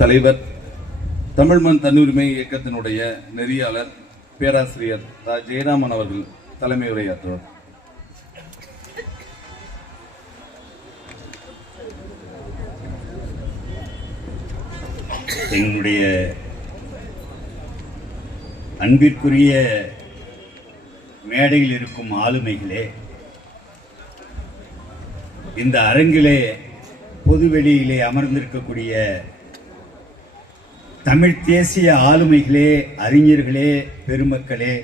தலைவர் தமிழ் மண் தன்னுரிமை இயக்கத்தினுடைய நெறியாளர் பேராசிரியர் ரா ஜெயராமன் அவர்கள் தலைமை உரையாற்றுவார் எங்களுடைய அன்பிற்குரிய மேடையில் இருக்கும் ஆளுமைகளே இந்த அரங்கிலே பொதுவெளியிலே அமர்ந்திருக்கக்கூடிய தமிழ் தேசிய ஆளுமைகளே அறிஞர்களே பெருமக்களே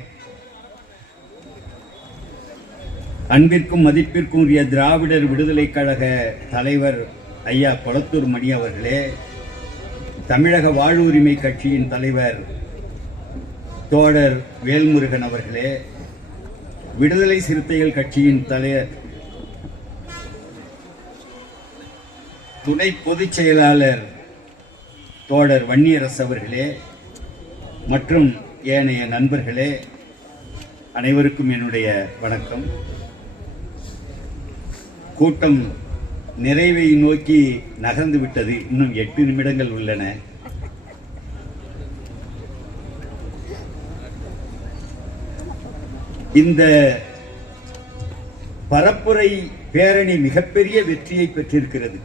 அன்பிற்கும் மதிப்பிற்கும் உரிய திராவிடர் விடுதலை கழக தலைவர் ஐயா கொளத்தூர் மணி அவர்களே தமிழக வாழ்வுரிமை கட்சியின் தலைவர் தோழர் வேல்முருகன் அவர்களே விடுதலை சிறுத்தைகள் கட்சியின் தலைவர் துணை பொதுச் செயலாளர் தோழர் வன்னியரசு அவர்களே மற்றும் ஏனைய நண்பர்களே அனைவருக்கும் என்னுடைய வணக்கம் கூட்டம் நிறைவை நோக்கி நகர்ந்து விட்டது இன்னும் எட்டு நிமிடங்கள் உள்ளன இந்த பரப்புரை பேரணி மிகப்பெரிய வெற்றியை பெற்றிருக்கிறது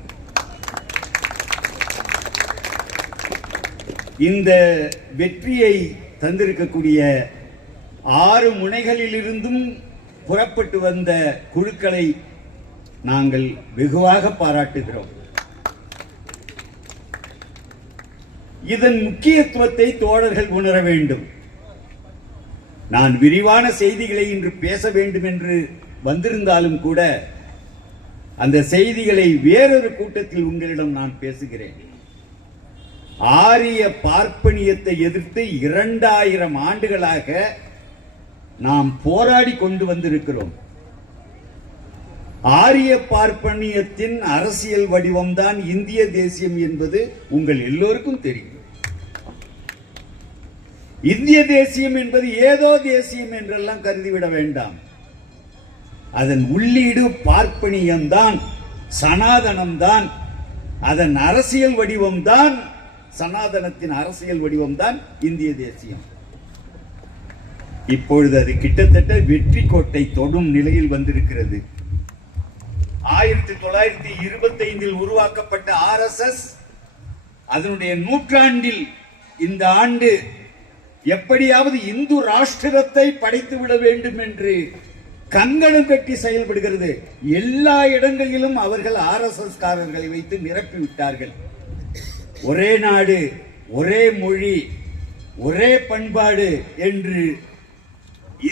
இந்த வெற்றியை தந்திருக்கக்கூடிய ஆறு முனைகளிலிருந்தும் புறப்பட்டு வந்த குழுக்களை நாங்கள் வெகுவாக பாராட்டுகிறோம் இதன் முக்கியத்துவத்தை தோழர்கள் உணர வேண்டும் நான் விரிவான செய்திகளை இன்று பேச வேண்டும் என்று வந்திருந்தாலும் கூட அந்த செய்திகளை வேறொரு கூட்டத்தில் உங்களிடம் நான் பேசுகிறேன் ஆரிய பார்ப்பனியத்தை எதிர்த்து இரண்டாயிரம் ஆண்டுகளாக நாம் போராடி கொண்டு வந்திருக்கிறோம் ஆரிய பார்ப்பனியத்தின் அரசியல் வடிவம்தான் இந்திய தேசியம் என்பது உங்கள் எல்லோருக்கும் தெரியும் இந்திய தேசியம் என்பது ஏதோ தேசியம் என்றெல்லாம் கருதிவிட வேண்டாம் அதன் உள்ளீடு பார்ப்பனியம்தான் சனாதனம்தான் அதன் அரசியல் வடிவம்தான் சனாதனத்தின் அரசியல் வடிவம்தான் இந்திய தேசியம் இப்பொழுது அது கிட்டத்தட்ட வெற்றி கோட்டை தொடும் நிலையில் வந்திருக்கிறது ஆயிரத்தி தொள்ளாயிரத்தி இருபத்தி ஐந்தில் உருவாக்கப்பட்ட ஆர் எஸ் எஸ் அதனுடைய நூற்றாண்டில் இந்த ஆண்டு எப்படியாவது இந்து ராஷ்டிரத்தை படைத்து விட வேண்டும் என்று கங்கணம் கட்டி செயல்படுகிறது எல்லா இடங்களிலும் அவர்கள் ஆர் எஸ் எஸ் காரர்களை வைத்து நிரப்பிவிட்டார்கள் ஒரே நாடு ஒரே மொழி ஒரே பண்பாடு என்று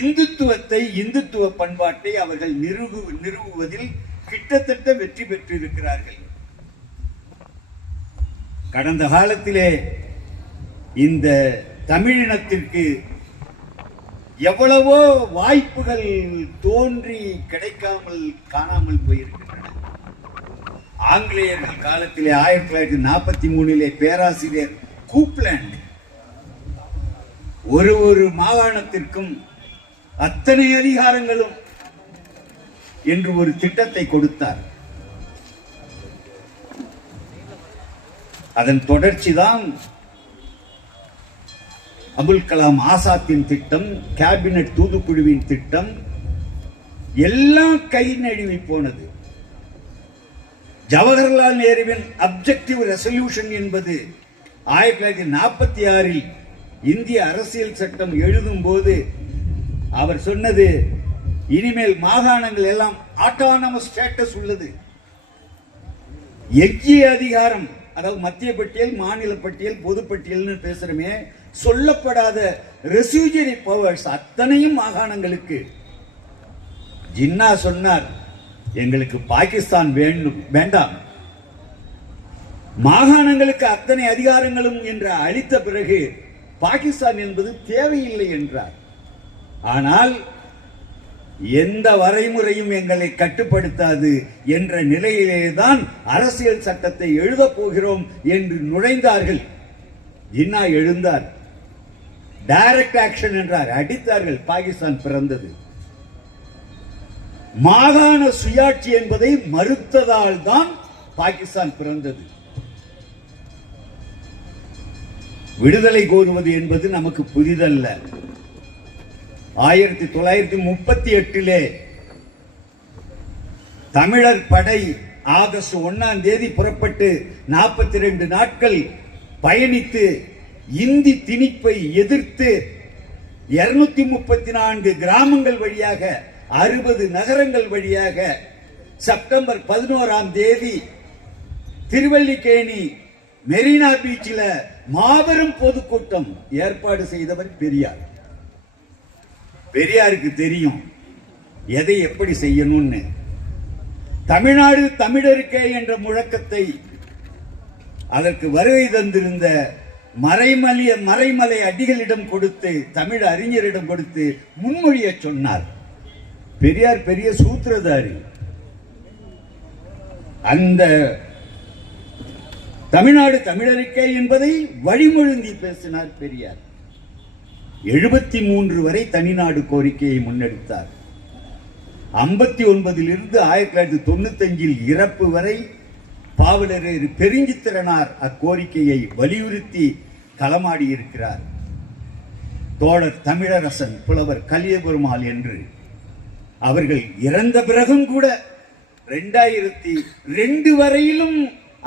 இந்துத்துவத்தை இந்துத்துவ பண்பாட்டை அவர்கள் நிறுவு நிறுவுவதில் கிட்டத்தட்ட வெற்றி பெற்றிருக்கிறார்கள் கடந்த காலத்திலே இந்த தமிழினத்திற்கு எவ்வளவோ வாய்ப்புகள் தோன்றி கிடைக்காமல் காணாமல் போயிருக்கின்றன ஆங்கிலேயர்கள் காலத்திலே ஆயிரத்தி தொள்ளாயிரத்தி நாற்பத்தி மூணிலே பேராசிரியர் கூப்லேண்ட் ஒரு ஒரு மாகாணத்திற்கும் அத்தனை அதிகாரங்களும் என்று ஒரு திட்டத்தை கொடுத்தார் அதன் தொடர்ச்சிதான் அபுல் கலாம் ஆசாத்தின் திட்டம் கேபினட் தூதுக்குழுவின் திட்டம் எல்லாம் கை நழுவி போனது ஜவஹர்லால் நேருவின் அப்ஜெக்டிவ் ரெசல்யூஷன் என்பது ஆயிரத்தி தொள்ளாயிரத்தி நாற்பத்தி ஆறில் இந்திய அரசியல் சட்டம் எழுதும் போது அவர் சொன்னது இனிமேல் மாகாணங்கள் எல்லாம் ஆட்டானமஸ் ஸ்டேட்டஸ் உள்ளது எஜ்ஜிய அதிகாரம் அதாவது மத்திய பட்டியல் மாநில பட்டியல் பொதுப்பட்டியல்னு பேசுறமே சொல்லப்படாத ரெசூஜரி பவர்ஸ் அத்தனையும் மாகாணங்களுக்கு ஜின்னா சொன்னார் எங்களுக்கு பாகிஸ்தான் வேண்டும் வேண்டாம் மாகாணங்களுக்கு அத்தனை அதிகாரங்களும் என்று அளித்த பிறகு பாகிஸ்தான் என்பது தேவையில்லை என்றார் ஆனால் எந்த வரைமுறையும் எங்களை கட்டுப்படுத்தாது என்ற நிலையிலேதான் தான் அரசியல் சட்டத்தை எழுதப் போகிறோம் என்று நுழைந்தார்கள் இன்னா எழுந்தார் டைரக்ட் ஆக்ஷன் என்றார் அடித்தார்கள் பாகிஸ்தான் பிறந்தது மாகாண சுயாட்சி என்பதை மறுத்ததால் தான் பாகிஸ்தான் பிறந்தது விடுதலை கோருவது என்பது நமக்கு புதிதல்ல ஆயிரத்தி தொள்ளாயிரத்தி முப்பத்தி எட்டிலே தமிழர் படை ஆகஸ்ட் ஒன்னாம் தேதி புறப்பட்டு நாற்பத்தி ரெண்டு நாட்கள் பயணித்து இந்தி திணிப்பை எதிர்த்து இருநூத்தி முப்பத்தி நான்கு கிராமங்கள் வழியாக அறுபது நகரங்கள் வழியாக செப்டம்பர் பதினோராம் தேதி திருவல்லிக்கேணி மெரினா பீச்சில் மாபெரும் பொதுக்கூட்டம் ஏற்பாடு செய்தவர் பெரியார் பெரியாருக்கு தெரியும் எதை எப்படி செய்யணும்னு தமிழ்நாடு தமிழருக்கே என்ற முழக்கத்தை அதற்கு வருகை தந்திருந்த மறைமலிய மறைமலை அடிகளிடம் கொடுத்து தமிழ் அறிஞரிடம் கொடுத்து முன்மொழிய சொன்னார் பெரியார் பெரிய சூத்திரதாரி அந்த தமிழ்நாடு தமிழறிக்கை என்பதை வழிமொழிந்தி பேசினார் பெரியார் எழுபத்தி மூன்று வரை தனிநாடு கோரிக்கையை முன்னெடுத்தார் ஐம்பத்தி ஒன்பதிலிருந்து ஆயிரத்தி தொள்ளாயிரத்தி தொண்ணூத்தஞ்சில் இறப்பு வரை பாவலரேறு பெருஞ்சித்திரனார் அக்கோரிக்கையை வலியுறுத்தி களமாடியிருக்கிறார் தோழர் தமிழரசன் புலவர் கலியபெருமாள் என்று அவர்கள் இறந்த பிறகும் கூட ரெண்டாயிரத்தி ரெண்டு வரையிலும்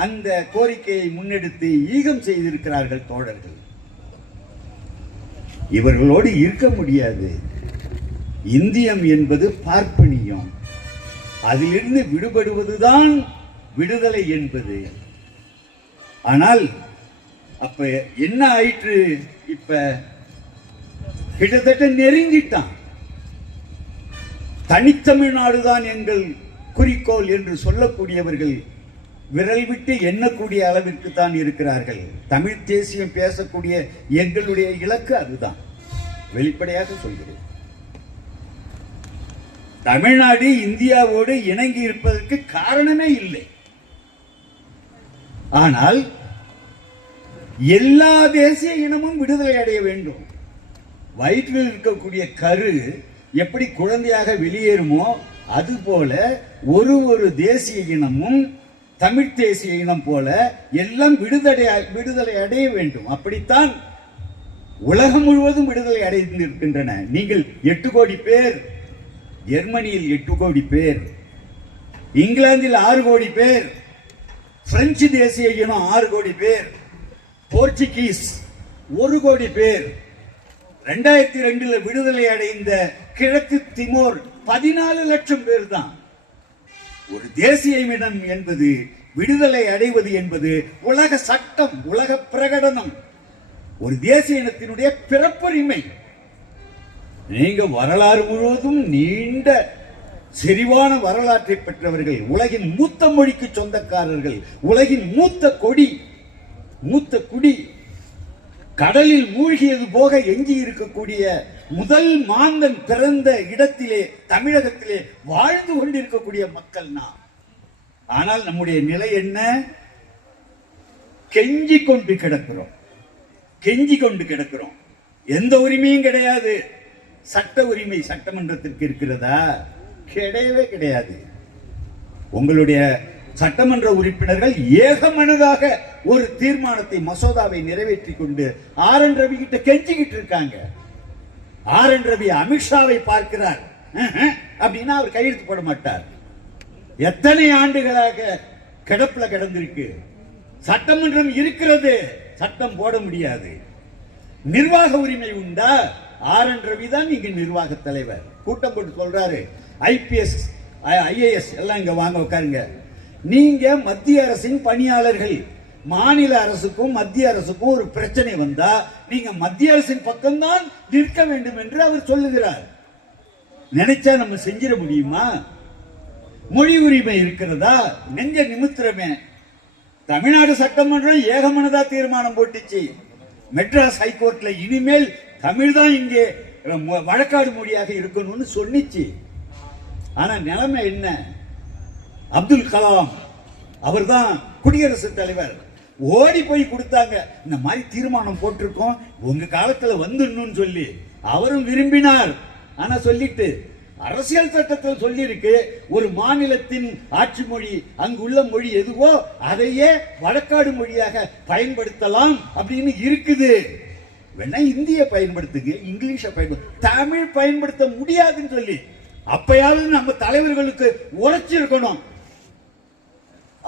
அந்த கோரிக்கையை முன்னெடுத்து ஈகம் செய்திருக்கிறார்கள் தோழர்கள் இவர்களோடு இருக்க முடியாது இந்தியம் என்பது பார்ப்பனியம் அதிலிருந்து விடுபடுவதுதான் விடுதலை என்பது ஆனால் அப்ப என்ன ஆயிற்று இப்ப கிட்டத்தட்ட நெருங்கிட்டான் தனித்தமிழ்நாடு தான் எங்கள் குறிக்கோள் என்று சொல்லக்கூடியவர்கள் விரல் விட்டு எண்ணக்கூடிய அளவிற்கு தான் இருக்கிறார்கள் தமிழ் தேசியம் பேசக்கூடிய எங்களுடைய இலக்கு அதுதான் வெளிப்படையாக சொல்கிறேன் தமிழ்நாடு இந்தியாவோடு இணங்கி இருப்பதற்கு காரணமே இல்லை ஆனால் எல்லா தேசிய இனமும் விடுதலை அடைய வேண்டும் வயிற்றில் இருக்கக்கூடிய கரு எப்படி குழந்தையாக வெளியேறுமோ அதுபோல ஒரு ஒரு தேசிய இனமும் தமிழ் தேசிய இனம் போல எல்லாம் விடுதலை விடுதலை அடைய வேண்டும் அப்படித்தான் உலகம் முழுவதும் விடுதலை அடைந்திருக்கின்றன நீங்கள் எட்டு கோடி பேர் ஜெர்மனியில் எட்டு கோடி பேர் இங்கிலாந்தில் ஆறு கோடி பேர் பிரெஞ்சு தேசிய இனம் ஆறு கோடி பேர் போர்ச்சுகீஸ் ஒரு கோடி பேர் ரெண்டாயிரத்தி ரெண்டுல விடுதலை அடைந்த கிழக்கு திமோர் பதினாலு லட்சம் பேர் தான் ஒரு தேசிய இனம் என்பது விடுதலை அடைவது என்பது உலக சட்டம் உலக பிரகடனம் ஒரு தேசிய இனத்தினுடைய பிறப்புரிமை நீங்க வரலாறு முழுவதும் நீண்ட செறிவான வரலாற்றை பெற்றவர்கள் உலகின் மூத்த மொழிக்கு சொந்தக்காரர்கள் உலகின் மூத்த கொடி மூத்த குடி கடலில் மூழ்கியது போக எஞ்சி இருக்கக்கூடிய முதல் மாந்தன் பிறந்த இடத்திலே தமிழகத்திலே வாழ்ந்து கொண்டிருக்கக்கூடிய மக்கள் நான் ஆனால் நம்முடைய நிலை என்ன கெஞ்சி கொண்டு கிடக்கிறோம் கெஞ்சி கொண்டு கிடக்கிறோம் எந்த உரிமையும் கிடையாது சட்ட உரிமை சட்டமன்றத்திற்கு இருக்கிறதா கிடையவே கிடையாது உங்களுடைய சட்டமன்ற உறுப்பினர்கள் ஏகமனதாக ஒரு தீர்மானத்தை மசோதாவை நிறைவேற்றி கொண்டு ஆர் என் ரவி கிட்ட கெஞ்சிக்கிட்டு இருக்காங்க ஆர் என் ரவி அமித்ஷாவை பார்க்கிறார் அப்படின்னா அவர் கையெழுத்து போட மாட்டார் எத்தனை ஆண்டுகளாக கிடப்புல கிடந்திருக்கு சட்டமன்றம் இருக்கிறது சட்டம் போட முடியாது நிர்வாக உரிமை உண்டா ஆர் என் ரவி தான் இங்க நிர்வாக தலைவர் கூட்டம் போட்டு சொல்றாரு ஐபிஎஸ் ஐஏஎஸ் எல்லாம் இங்க வாங்க உட்காருங்க நீங்க மத்திய அரசின் பணியாளர்கள் மாநில அரசுக்கும் மத்திய அரசுக்கும் ஒரு பிரச்சனை வந்தா நீங்க மத்திய அரசின் பக்கம்தான் நிற்க வேண்டும் என்று அவர் சொல்லுகிறார் நினைச்சா நம்ம செஞ்சிட முடியுமா மொழி உரிமை இருக்கிறதா நெஞ்ச நிமித்திரமே தமிழ்நாடு சட்டமன்றம் ஏகமனதா தீர்மானம் போட்டுச்சு மெட்ராஸ் ஹைகோர்ட்ல இனிமேல் தமிழ் தான் இங்கே வழக்காடு மொழியாக இருக்கணும்னு சொன்னிச்சு ஆனா நிலைமை என்ன அப்துல் கலாம் அவர் தான் குடியரசுத் தலைவர் ஓடி போய் கொடுத்தாங்க இந்த மாதிரி தீர்மானம் போட்டிருக்கோம் உங்க காலத்துல வந்துடணும்னு சொல்லி அவரும் விரும்பினார் ஆனா சொல்லிட்டு அரசியல் சட்டத்தில் சொல்லியிருக்கு ஒரு மாநிலத்தின் ஆட்சி மொழி அங்குள்ள மொழி எதுவோ அதையே வழக்காடு மொழியாக பயன்படுத்தலாம் அப்படின்னு இருக்குது வேணா இந்திய பயன்படுத்துங்க இங்கிலீஷ பயன்படுத்த தமிழ் பயன்படுத்த முடியாதுன்னு சொல்லி அப்பயாவது நம்ம தலைவர்களுக்கு உரைச்சிருக்கணும்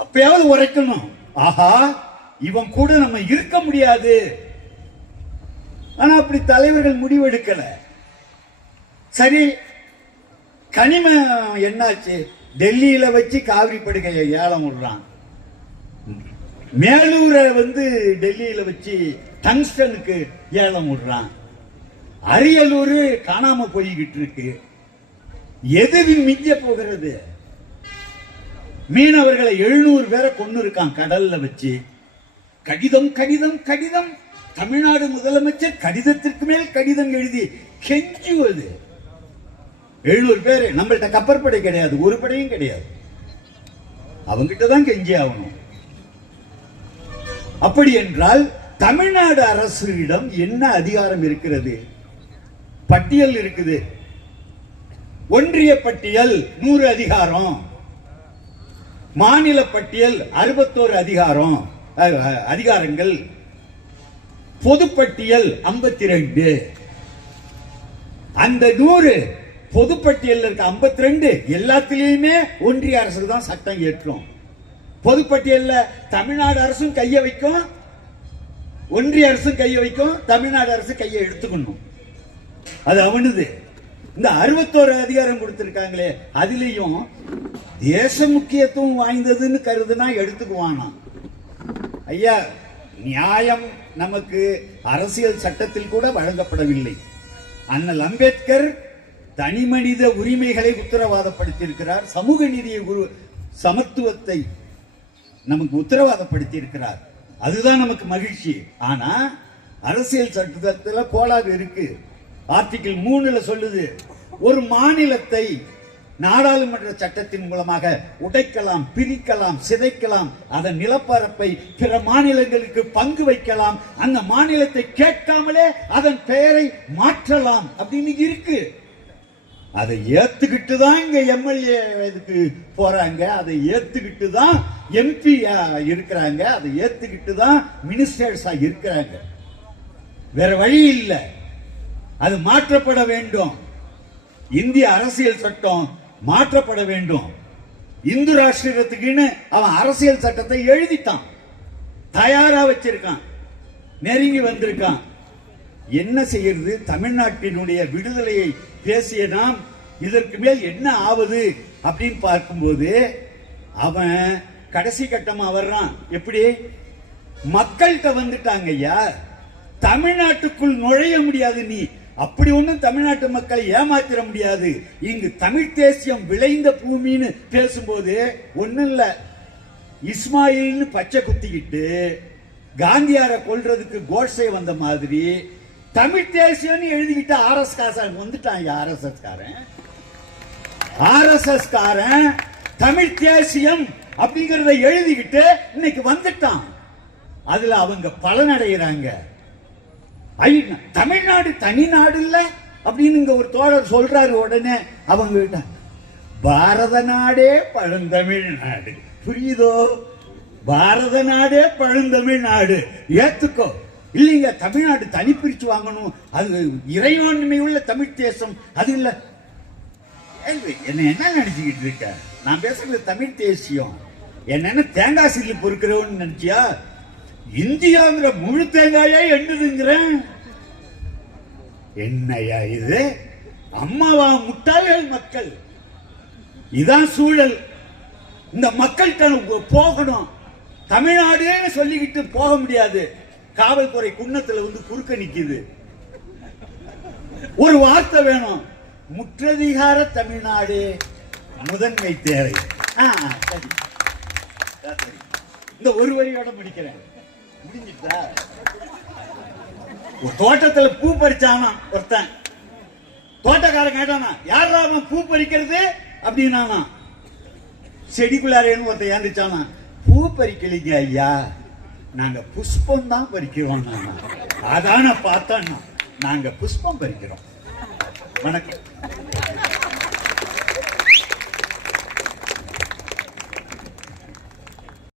அப்பயாவது உரைக்கணும் ஆஹா இவன் கூட நம்ம இருக்க முடியாது ஆனா அப்படி தலைவர்கள் முடிவெடுக்கல சரி கனிமம் என்னாச்சு டெல்லியில வச்சு காவிரி படுகையை ஏலம் விடுறான் மேலூரை வந்து டெல்லியில வச்சு டங்ஸ்டனுக்கு ஏலம் விடுறான் அரியலூர் காணாம போய்கிட்டு இருக்கு எது மிஞ்ச போகிறது மீனவர்களை எழுநூறு பேரை கொண்டு இருக்கான் கடல்ல வச்சு கடிதம் கடிதம் கடிதம் தமிழ்நாடு முதலமைச்சர் கடிதத்திற்கு மேல் கடிதம் எழுதி கெஞ்சுவது எழுநூறு பேர் நம்மள்கிட்ட கப்பற்படை கிடையாது ஒரு படையும் கிடையாது அவங்கிட்ட தான் கெஞ்சி ஆகணும் அப்படி என்றால் தமிழ்நாடு அரசிடம் என்ன அதிகாரம் இருக்கிறது பட்டியல் இருக்குது ஒன்றிய பட்டியல் நூறு அதிகாரம் மாநில பட்டியல் அறுபத்தோரு அதிகாரம் அதிகாரங்கள் பொதுப்பட்டியல் ஐம்பத்தி ரெண்டு அந்த நூறு பொதுப்பட்டியல் இருக்க ஐம்பத்தி ரெண்டு எல்லாத்திலையுமே ஒன்றிய அரசு தான் சட்டம் ஏற்றும் பொதுப்பட்டியலில் தமிழ்நாடு அரசும் கையை வைக்கும் ஒன்றிய அரசும் கையை வைக்கும் தமிழ்நாடு அரசு கையை எடுத்துக்கணும் அது அவனுது இந்த அறுபத்தோரு அதிகாரம் கொடுத்துருக்காங்களே அதுலேயும் தேச முக்கியத்துவம் வாய்ந்ததுன்னு கருதுனா எடுத்துக்குவானா ஐயா நியாயம் நமக்கு அரசியல் சட்டத்தில் கூட வழங்கப்படவில்லை அண்ணல் அம்பேத்கர் தனி மனித உரிமைகளை உத்தரவாதப்படுத்தியிருக்கிறார் சமூக நீதியை சமத்துவத்தை நமக்கு உத்தரவாதப்படுத்தியிருக்கிறார் அதுதான் நமக்கு மகிழ்ச்சி ஆனா அரசியல் சட்டத்தில் கோளாறு இருக்கு ஆர்டிகிள் மூணுல சொல்லுது ஒரு மாநிலத்தை நாடாளுமன்ற சட்டத்தின் மூலமாக உடைக்கலாம் பிரிக்கலாம் சிதைக்கலாம் அதன் நிலப்பரப்பை பிற மாநிலங்களுக்கு பங்கு வைக்கலாம் அந்த மாநிலத்தை கேட்காமலே அதன் பெயரை மாற்றலாம் அப்படின்னு இருக்கு அதை ஏத்துக்கிட்டு தான் இங்க எம்எல்ஏ இதுக்கு போறாங்க அதை ஏத்துக்கிட்டு தான் எம்பி இருக்கிறாங்க அதை ஏத்துக்கிட்டு தான் மினிஸ்டர்ஸ் இருக்கிறாங்க வேற வழி இல்லை அது மாற்றப்பட வேண்டும் இந்திய அரசியல் சட்டம் மாற்றப்பட வேண்டும் இந்து ராஷ்டிரத்துக்குன்னு அவன் அரசியல் சட்டத்தை எழுதித்தான் தயாரா வச்சிருக்கான் நெருங்கி வந்திருக்கான் என்ன செய்யறது தமிழ்நாட்டினுடைய விடுதலையை பேசிய நாம் இதற்கு மேல் என்ன ஆவது அப்படின்னு பார்க்கும்போது அவன் கடைசி கட்டமா வர்றான் எப்படி மக்கள்கிட்ட வந்துட்டாங்க ஐயா தமிழ்நாட்டுக்குள் நுழைய முடியாது நீ அப்படி ஒன்றும் தமிழ்நாட்டு மக்களை ஏமாத்திட முடியாது இங்கு தமிழ் தேசியம் விளைந்த பூமின்னு பேசும்போது ஒன்றும் இல்லை இஸ்மாயில்னு பச்சை குத்திக்கிட்டு காந்தியாரை கொள்றதுக்கு கோட்ஸே வந்த மாதிரி தமிழ் தேசியம்னு எழுதிக்கிட்டு ஆர்எஸ் காசா வந்துட்டான் ஆர்எஸ்எஸ் காரன் ஆர்எஸ்எஸ் காரன் தமிழ் தேசியம் அப்படிங்கிறத எழுதிக்கிட்டு இன்னைக்கு வந்துட்டான் அதுல அவங்க பலனடைகிறாங்க தமிழ்நாடு தனி நாடு இல்லை அப்படின்னு இங்க ஒரு தோழர் சொல்றாரு உடனே அவங்க கிட்ட பாரத நாடே பழந்தமிழ் நாடு புரியுதோ பாரத நாடே பழந்தமிழ் நாடு ஏத்துக்கோ இல்லைங்க தமிழ்நாடு தனி பிரிச்சு வாங்கணும் அது இறையாண்மை உள்ள தமிழ் தேசம் அது இல்லை என்ன என்ன நினைச்சுக்கிட்டு இருக்க நான் பேசுறது தமிழ் தேசியம் என்னென்ன தேங்காய் சில்லி பொறுக்கிறோன்னு நினைச்சியா இந்தியாங்கிற முழு தேங்காயா எண்ணுதுங்கிறேன் என்னையா இது அம்மாவா முட்டாள்கள் மக்கள் இதான் சூழல் இந்த மக்கள்கிட்ட போகணும் தமிழ்நாடுன்னு சொல்லிக்கிட்டு போக முடியாது காவல்துறை குன்னத்துல வந்து குறுக்க நிக்குது ஒரு வார்த்தை வேணும் முற்றதிகார தமிழ்நாடு முதன்மை தேவை இந்த ஒரு வரியோட முடிக்கிறேன் ஒரு தோட்டத்துல பூ பறிச்சானா ஒருத்தன் தோட்டக்கார கேட்டானா யாரா அவன் பூ பறிக்கிறது அப்படின்னா செடிக்குள்ளாரேன்னு ஒருத்தன் ஏந்திச்சானா பூ பறிக்கலீங்க ஐயா நாங்க புஷ்பம் தான் பறிக்கிறோம் அதான பார்த்தா நாங்க புஷ்பம் பறிக்கிறோம் வணக்கம்